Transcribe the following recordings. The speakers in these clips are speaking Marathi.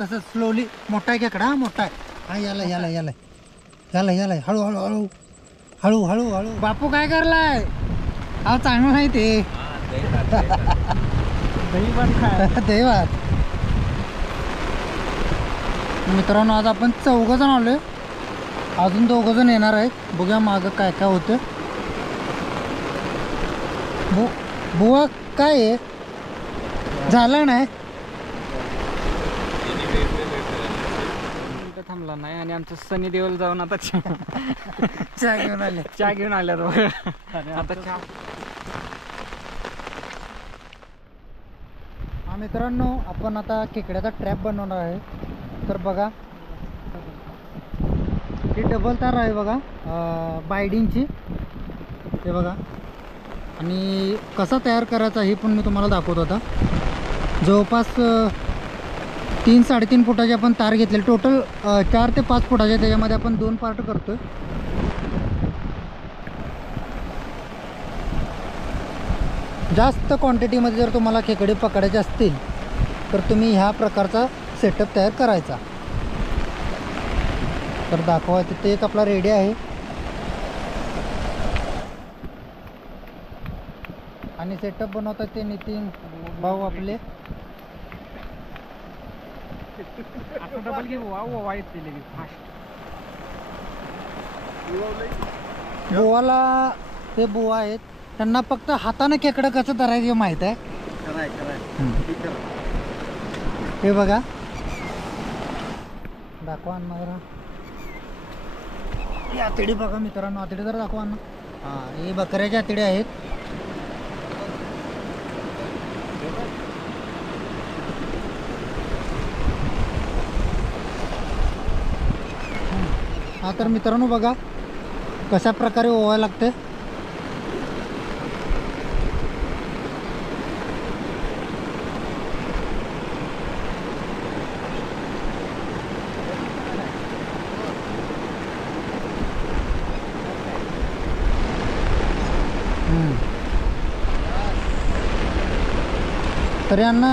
तसं स्लोली. मोठा आहे खेकडा, मोठा आहे. हा याला याला याला याला याला हळू हळू हळू हळू हळू हळू. बापू काय करलाय? हा चांगलं नाही ते. दही भात. मित्रांनो आज आपण 4 जण आलोय, अजून 2 जण येणार आहेत. बघूया मागं काय काय होतं. बुवा काय आहे झालं नाही थांबला नाही आणि आमचं सनी देओल जाऊन आता चहा घेऊन आले. चहा घेऊन आल्यात आता चहा. हा मित्रांनो आपण आता खेकड्याचा ट्रॅप बनवणार आहे. तर बघा ही डबल तार आहे बघा बायडिंगची, ते बघा. आणि कसा तयार करायचा हे पण मी तुम्हाला दाखवतो. आता जवळपास 3-3.5 फुटाचे आपण तार घेतले. टोटल 4 ते 5 फुटाचे. त्याच्यामध्ये आपण 2 पार्ट करतोय. जास्त क्वांटिटीमध्ये जर तुम्हाला खेकडे पकडायचे असतील तर तुम्ही ह्या प्रकारचा सेटअप तयार करायचा. तर दाखवा तिथे एक आपला रेडी आहे. आणि सेटअप बनवतात ते नितीन भाऊ आपले. डबल घे वाईट दिले बुवाला ते बुवा आहेत, त्यांना फक्त हाताने खेकडं कसं धरायचं हे माहीत आहे. हे बघा दाखवा अण्णा जरा. ही आतडी बघा मित्रांनो, आतडी जरा दाखवा अण्णा. हां हे बकऱ्याचे आतडे आहेत. हा तर मित्रांनो बघा कशा प्रकारे ओवायला लागते. तरी यांना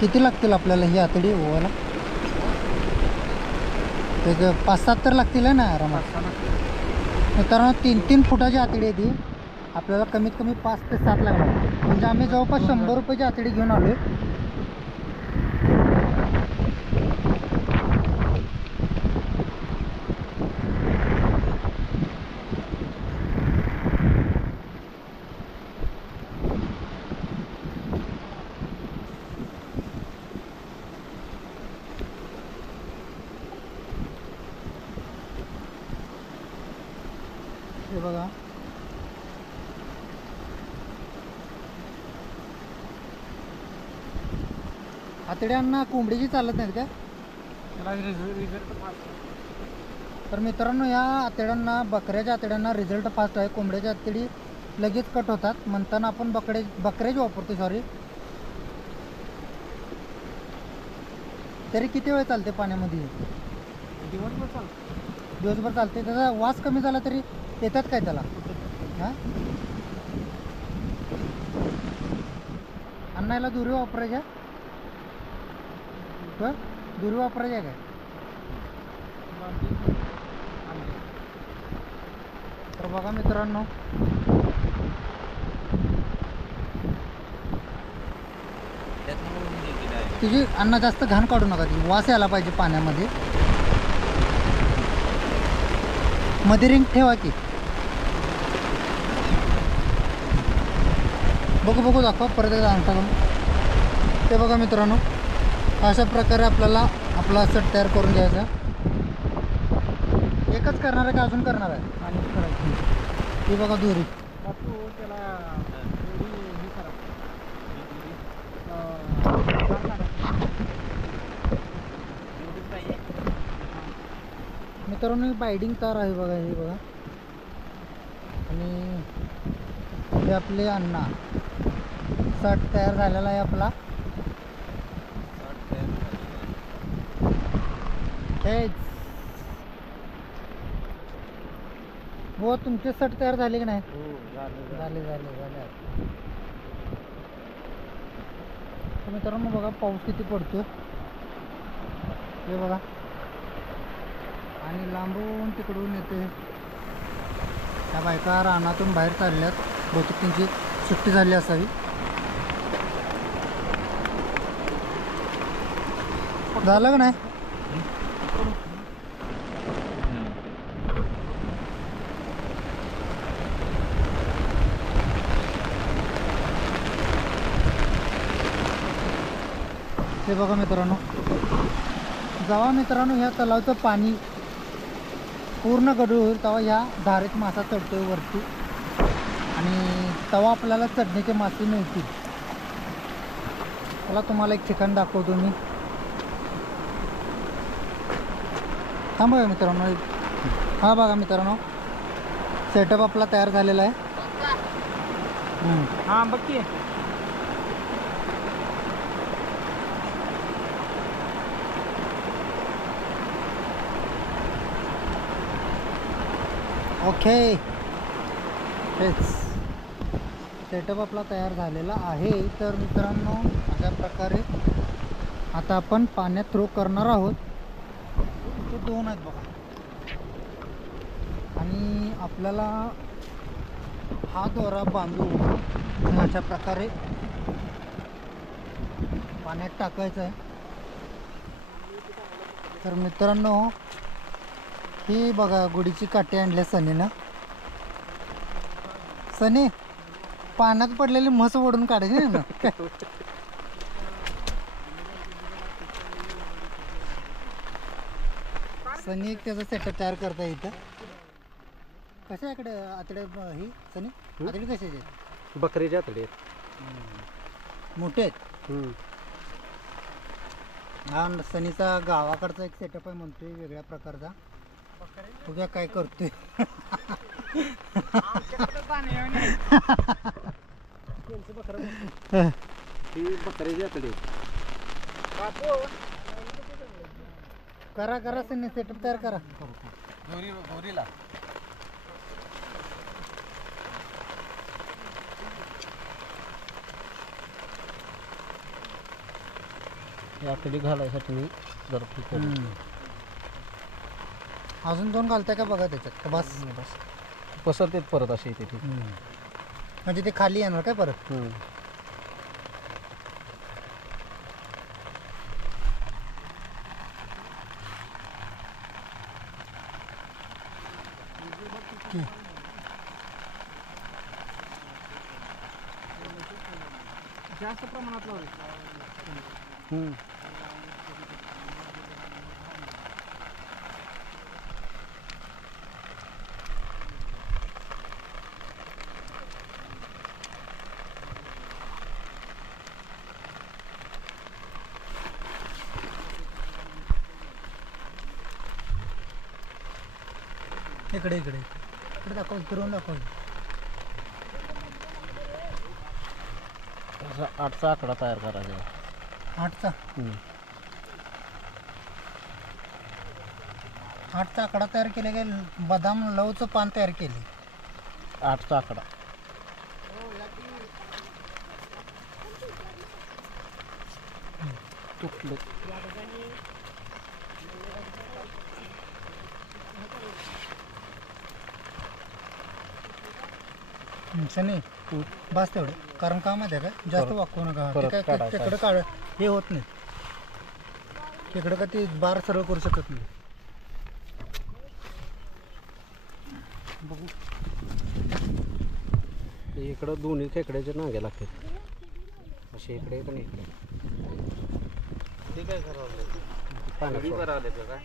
किती लागतील आपल्याला ही आतडी ओवायला? एक 5-7 तर लागतील ना आरामात. मित्रांनो 3-3 फुटाची आतडी आहे ती. आपल्याला कमीत कमी 5 ते 7 लागणार. म्हणजे आम्ही जवळपास 100 रुपयाची आतडी घेऊन आलोय. हे बघा आतड्यांना कोंबडीची चालत नाहीत का? तर मित्रांनो या आतड्यांना, बकऱ्याच्या आतड्यांना रिझल्ट फास्ट आहे. कोंबड्याच्या आतडी लगेच कट होतात. म्हणताना आपण बकऱ्याची वापरतो. सॉरी. तरी किती वेळ चालते पाण्यामध्ये? दिवसभर चालते. त्याचा वास कमी झाला तरी येतात काय त्याला? हां अन्नायला दुरी वापरायच्या? दुरी वापरायच्या काय? तर बघा मित्रांनो तिची अन्न जास्त घाण काढू नका. ती वास यायला पाहिजे पाण्यामध्ये. मध्ये रिंग ठेवा की. बघू दाखवा परत एकदा अंगठा करून. ते बघा मित्रांनो अशा प्रकारे आपल्याला आपला सेट तयार करून घ्यायचा. एकच करणार आहे का अजून करणार आहे? आणि करायची. ही बघा दोरी. मित्रांनो बायडिंग तार आहे बघा. हे बघा आणि हे आपले अण्णा सट तयार झालेला आहे आपला. हेच हो तुमचे सट तयार झाले की नाही? झाले. तर मित्रांनो बघा पाऊस किती पडतो. हे बघा, आणि लांबून तिकडून येते. त्या बायका रानातून बाहेर चालल्यात, बहुतेक त्यांची सुट्टी झाली असावी. झालं का नाही? हे बघा मित्रांनो, जेव्हा मित्रांनो ह्या तलावाचं पाणी पूर्ण गढूळ होईल तेव्हा ह्या धारेत मासा चढतोय वरती, आणि तेव्हा आपल्याला चढण्याचे मासे मिळतील. मला तुम्हाला एक ठिकाण दाखवतो मी. थांबा मित्रांनो, हा बघा मित्रांनो, सेटअप आपला तयार झालेला आहे. हा बघ की. ओके, तेच सेटअप आपला तयार झालेला आहे. तर मित्रांनो, अशा प्रकारे आता आपण पाण्यात थ्रो करणार आहोत. इथे 2 आहेत बघा, आणि आपल्याला हा दोरा बांधून अशा प्रकारे पाण्यात टाकायचं आहे. तर मित्रांनो, ही बघा गुढीची काठी आणल्या सनीनं. सनी, पाण्यात पडलेली म्हस ओढून काढायची ना. सनी त्याचा सेटअप तयार करता इथं. कशा इकडे आतडे ही सनी आतडे कशाचे आहेत? बकरीच्या आतडे मोठे आहेत. हा सनीचा गावाकडचा एक सेटअप आहे म्हणतोय, वेगळ्या प्रकारचा. बघूया काय करतोय. करा करा सनी, सेटअप तयार करा. आतडी घालायसाठी मी जरा अजून 2 घालताय का बघा त्याच्यात, का बस? पसरते परत असे इथे. म्हणजे ते खाली येणार काय परत? जास्त प्रमाणात लावले. इकडे इकडे इकडे दाखव, फिरवून दाखव. 8चा आकडा तयार करायचा. 8चा 8चा आकडा तयार केले काय? बदाम लवचं पान तयार केले. 8चा आकडा. तुटलं. सनी बस तेवढं, कारण का माहिती आहे का, जास्त वाकवू नका. ते काय तिकडं काढ हे होत नाही, तिकडं का ते बार सरळ करू शकत नाही. बघू, इकडं दोन्ही खेकड्याचे नागे लागतात असे, इकडे पण इकडे. ते काय करावं काय?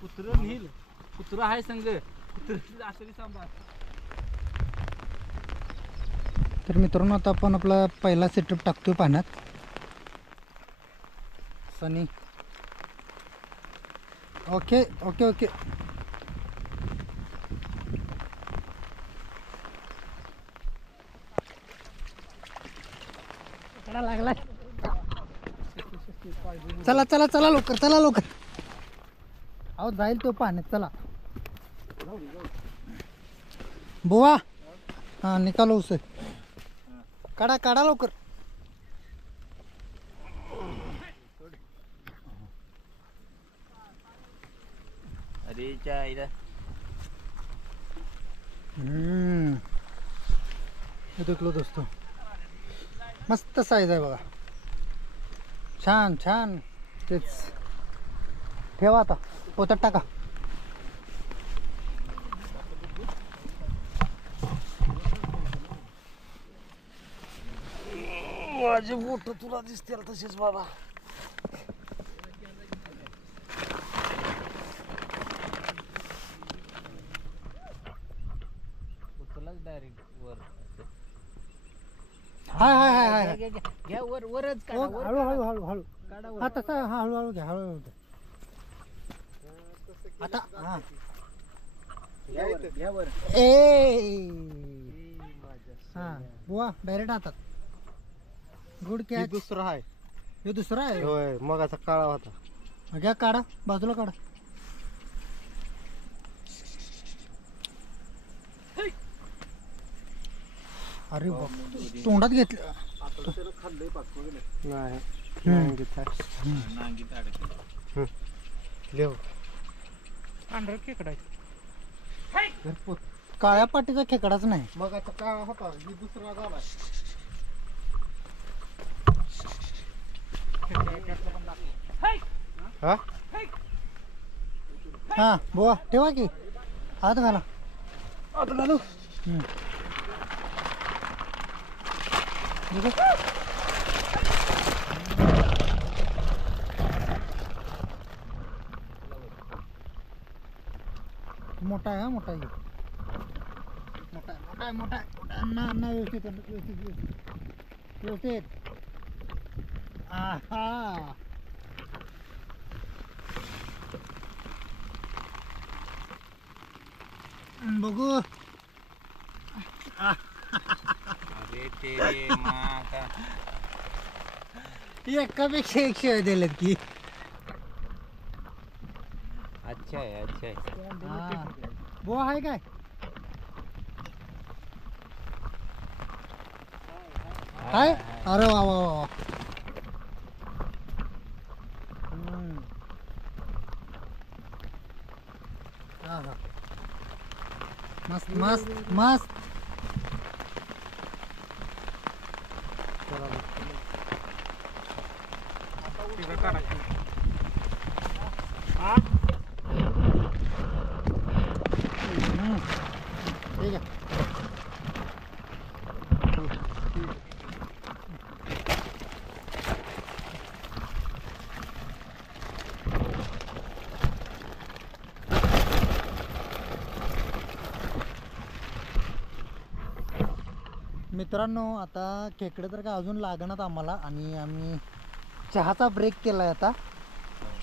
कुत्र नेल, कुत्र आहे संग, कुत्र असं सांभाळ. तर मित्रांनो, आता आपण आपला पहिला सेटअप टाकतोय पाण्यात. सनी ओके ओके ओके. लागला. चला चला चला लवकर, चला लवकर. अहो जाईल तो पाण्यात, चला बुवा. हा निकालो उसे, काढा काढा लवकर. बेच्या आईला हे देखलो दोस्तो मस्त साईज आहे बघा छान छान तेच ठेवा आता पोत्यात टाका माझे बोट तुला दिसतील तसेच बाबा उचलाच डायरेक्ट वर हाय हाय हाय हाय घ्या वर वरच ओ, हळू हळू हळू हळू काढा हा तसा हा हळूहळू घ्या हळूहळू घ्या आता हा घ्या वर ए हा बुवा डायरेक्ट हातात गुड कॅच दुसरा आहे हे दुसरा आहे होय मगाचा काळा होता घ्या काढा बाजूला काढा अरे बाप तोंडात घेतलं नाही नांगीत अडकली लिहू पांढरा खेकडा काळ्या पाटीचा खेकडाच नाही मगाचा काळा होता ही दुसरा झाला हा हा बुवा ठेवा की हात घाला आता घालू मोठा आहे हा मोठा आहे मोठा आहे मोठा आहे मोठा आहे मोठा आहे. अन्ना अन्ना व्यवस्थित अन्ना, व्यवस्थित व्यवस्थित व्यवस्थित आहा बघू अरे ते माँ का एकापेक्षा एक शेळ दिलेत की अच्छा आहे अच्छा आहे हा. बुवा आहे काय काय अरे वा वा वा हा हा मस्त मस्त मस्त ठीक आहे मित्रांनो आता खेकडे तर काय अजून लागणार आम्हाला आणि आम्ही चहाचा ब्रेक केलाय आता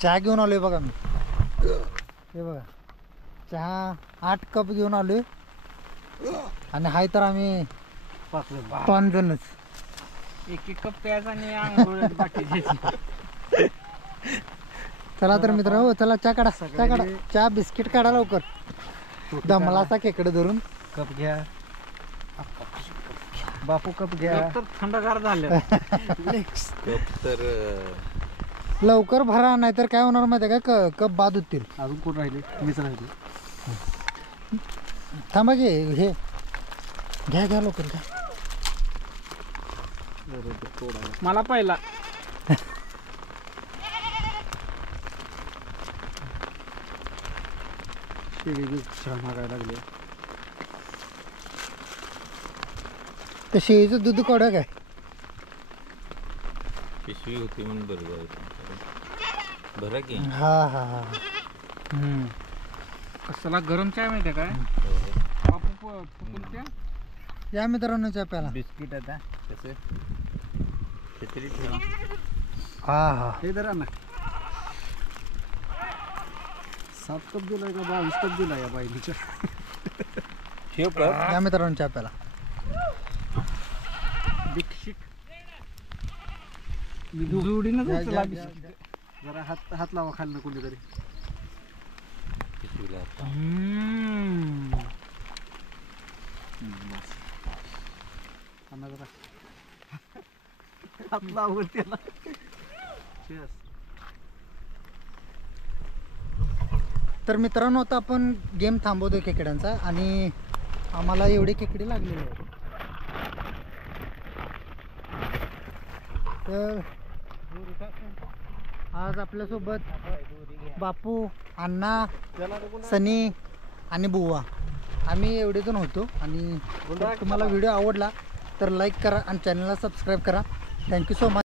चहा घेऊन आलोय बघा मी हे बघा चहा 8 कप घेऊन आलोय आणि हाय तर आम्ही 5 जणच एक एक कप प्यायचा आणि आंघोळ बाकीचे चला तर मित्र हो चला चहा काढा चहा काढा चहा बिस्किट काढा लवकर दमलाचा खेकडे धरून कप घ्या बापू कप घ्या तर थंडगार झालं कप तर लवकर भरा नाहीतर काय होणार माहिती आहे का कप बाद होतील अजून कोण राहिले मीच राहिले थांबा की हे घ्या घ्या लवकर घ्या मला पहिला चहा मागायला लागले तर शेळीचं दूध काढा काय पिशवी होती म्हणून बरोबर बरं की हा हा हा कसला गरम चाय माहिती काय या मित्रांनो चहा प्याला बिस्किट आता कसं छत्री ठेवा हा हा हे जरा ना 7 कप दिलाय का 22 कप दिलाय या बाईच्या ठेव कप या मित्रांनो चहा प्याला जोडीनं घ्या, घ्या, चला घ्या, घ्या. जरा हात लावा खाली ना कोणीतरी पिशवीला आता. अन्ना जरा हात लावर त्याला Cheers. तर मित्रांनो आता आपण गेम थांबवतोय खेकड्यांचा आणि आम्हाला एवढे खेकडे लागलेले आहेत. तर आज आपल्यासोबत बापू, अण्णा, सनी आणि बुवा आम्ही एवढे जण होतो. आणि जर तुम्हाला व्हिडिओ आवडला तर लाईक करा आणि चॅनलला सबस्क्राईब करा. Thank you so much.